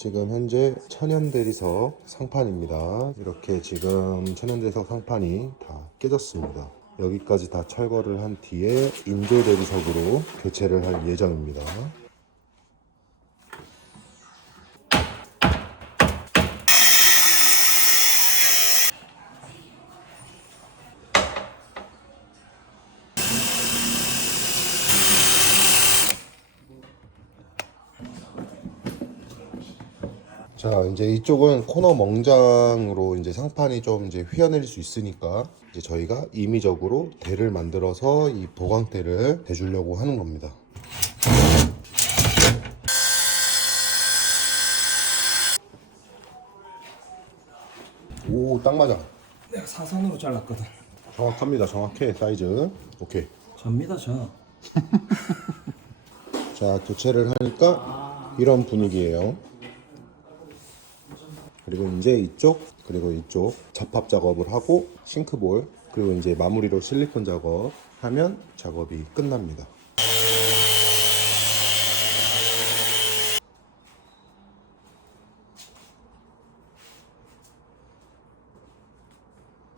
지금 현재 천연대리석 상판입니다. 이렇게 지금 천연대리석 상판이 다 깨졌습니다. 여기까지 다 철거를 한 뒤에 인조 대리석으로 교체를 할 예정입니다. 자, 이제 이쪽은 코너 멍장으로 이제 상판이 좀 이제 휘어내릴 수 있으니까 이제 저희가 임의적으로 대를 만들어서 이 보강대를 대주려고 하는 겁니다. 오, 딱 맞아. 내가 사선으로 잘랐거든. 정확합니다. 정확해. 사이즈. 오케이. 접니다 저. 자, 교체를 하니까 이런 분위기예요. 그리고 이제 이쪽 그리고 이쪽 접합 작업을 하고 싱크볼 그리고 이제 마무리로 실리콘 작업 하면 작업이 끝납니다.